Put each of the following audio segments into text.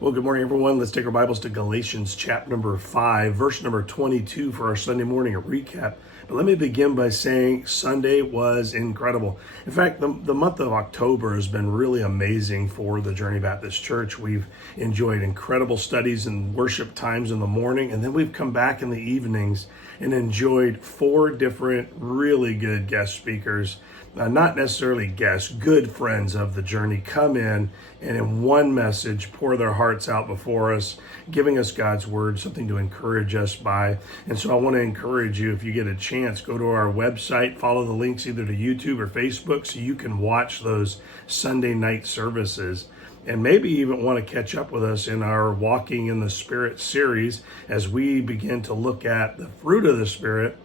Well, good morning, everyone. Let's take our Bibles to Galatians chapter number 5, verse number 22 for our Sunday morning recap. But let me begin by saying Sunday was incredible. In fact, the month of October has been really amazing for the Journey Baptist Church. We've enjoyed incredible studies and worship times in the morning, and then we've come back in the evenings and enjoyed 4 different really good guest speakers. Not necessarily guests, good friends of the journey come in and in one message pour their hearts out before us, giving us God's word, something to encourage us by. And so I want to encourage you, if you get a chance, go to our website, follow the links either to YouTube or Facebook so you can watch those Sunday night services. And maybe even want to catch up with us in our Walking in the Spirit series as we begin to look at the fruit of the Spirit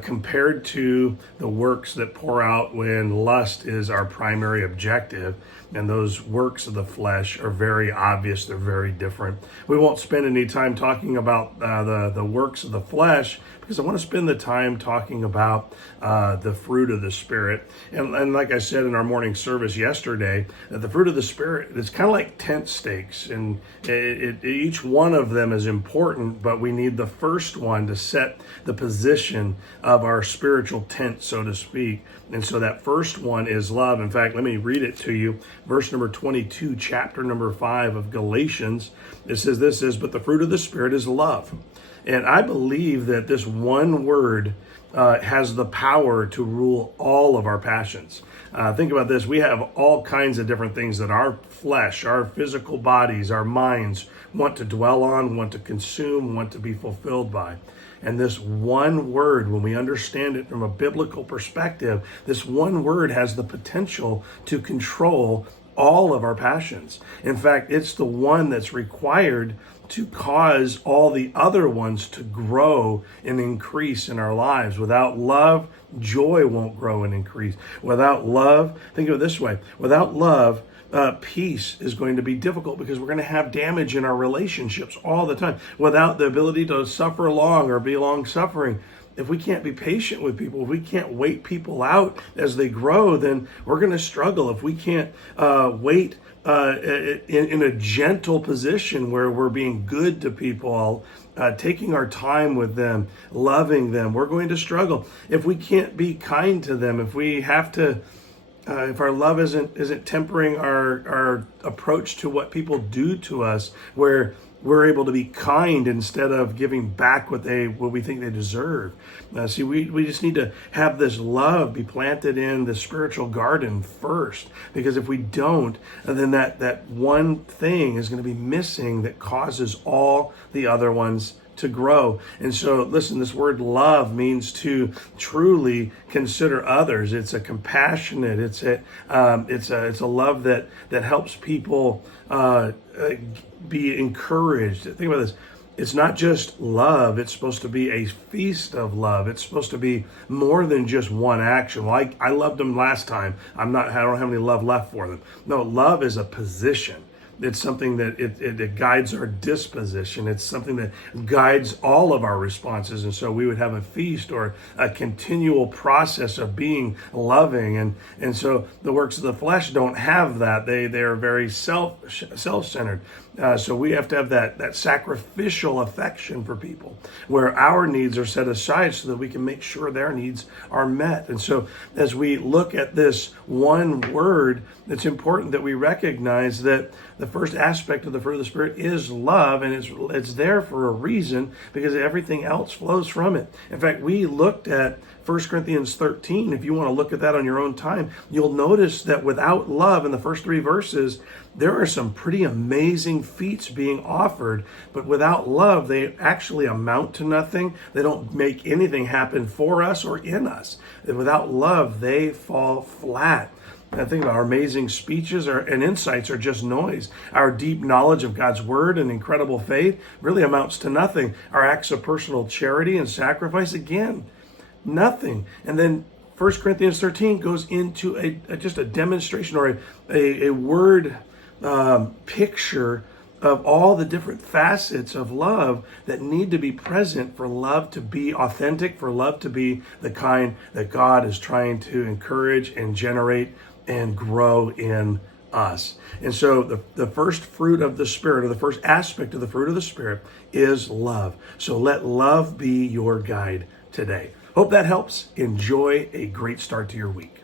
compared to the works that pour out when lust is our primary objective. And those works of the flesh are very obvious. They're very different. We won't spend any time talking about the works of the flesh because I want to spend the time talking about the fruit of the Spirit. And like I said in our morning service yesterday, the fruit of the Spirit is kind of like tent stakes. And each one of them is important, but we need the first one to set the position of our spiritual tent, so to speak. And so that first one is love. In fact, let me read it to you. Verse number 22, chapter number 5 of Galatians. It says, but the fruit of the Spirit is love. And I believe that this one word has the power to rule all of our passions. Think about this. We have all kinds of different things that our flesh, our physical bodies, our minds want to dwell on, want to consume, want to be fulfilled by. And this one word, when we understand it from a biblical perspective, this one word has the potential to control all of our passions. In fact, it's the one that's required to cause all the other ones to grow and increase in our lives. Without love, joy won't grow and increase. Without love, think of it this way, without love, peace is going to be difficult because we're going to have damage in our relationships all the time. Without the ability to suffer long or be long suffering, if we can't be patient with people, if we can't wait people out as they grow, then we're going to struggle. If we can't wait in a gentle position where we're being good to people, taking our time with them, loving them, we're going to struggle. If we can't be kind to them, if we have to if our love isn't tempering our approach to what people do to us, where we're able to be kind instead of giving back what we think they deserve. We just need to have this love be planted in the spiritual garden first, because if we don't, then that one thing is going to be missing that causes all the other ones to grow. And so listen, this word love means to truly consider others. It's a compassionate, it's a love that helps people be encouraged. Think about this. It's not just love. It's supposed to be a feast of love. It's supposed to be more than just one action. Well, I loved them last time. I don't have any love left for them. No, love is a position. It's something that it guides our disposition. It's something that guides all of our responses. And so we would have a feast or a continual process of being loving. And so the works of the flesh don't have that. They are very self-centered. So we have to have that sacrificial affection for people where our needs are set aside so that we can make sure their needs are met. And so as we look at this one word, it's important that we recognize that the first aspect of the fruit of the Spirit is love, and it's there for a reason because everything else flows from it. In fact, we looked at 1 Corinthians 13. If you want to look at that on your own time, you'll notice that without love in the first 3 verses, there are some pretty amazing feats being offered, but without love, they actually amount to nothing. They don't make anything happen for us or in us. And without love, they fall flat. I think about our amazing speeches and insights are just noise. Our deep knowledge of God's word and incredible faith really amounts to nothing. Our acts of personal charity and sacrifice, again, nothing. And then 1 Corinthians 13 goes into just a demonstration or a word picture of all the different facets of love that need to be present for love to be authentic, for love to be the kind that God is trying to encourage and generate and grow in us. And so the first fruit of the Spirit, or the first aspect of the fruit of the Spirit, is love. So let love be your guide today. Hope that helps. Enjoy a great start to your week.